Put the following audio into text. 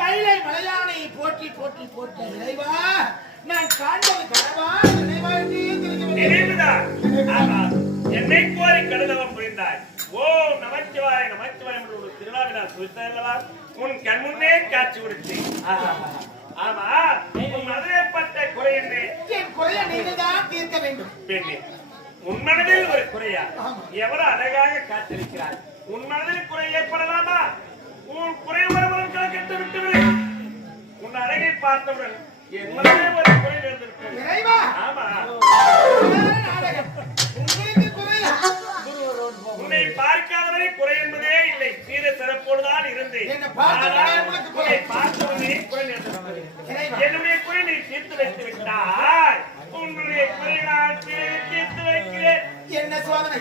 கைலை மலையானை போற்றி போற்றி போற்றி இறைவா நான் காண்பது கனவா என்னை கோரி கடலவம் புரிந்தாய். ஓம் நமச்சிவாய நமச்சிவாயம் என்று ஒரு திருநாவினால் குறித்தல்லவா உன் கண் முன்னே காட்சி கொடுத்தேன். ஆமா, உன் மனதிற்பட்ட குறை என்ன? என் குறையை நீங்கள் தான் தீர்க்க வேண்டும். பெண்ணே, உன் மனதில் ஒரு குறையா? எவ்வளவு அழகாக காத்திருக்கிறார். உன் மனதில் குறை ஏற்படலாமா? உன் குறை வருவதன் கணக்கிட்டு விட்டுவிடு. உன் அழகை பார்த்தவுடன் என் மனதிலே ஒரு குறை இருந்திருக்கிறது. ஆமா, உன்னை பார்க்காதவரை குறை என்பதே இல்லை. சீர சிறப்போடுதான் இருந்தேன். பார்த்தவனே குறை நேர்ந்திருக்கிறது. என்னுடைய குறை நீ தீர்த்து வைத்து விட்டாய். உன்னுடைய குறை நான் தீர்த்து வைக்கிறேன். என்ன சோதனை?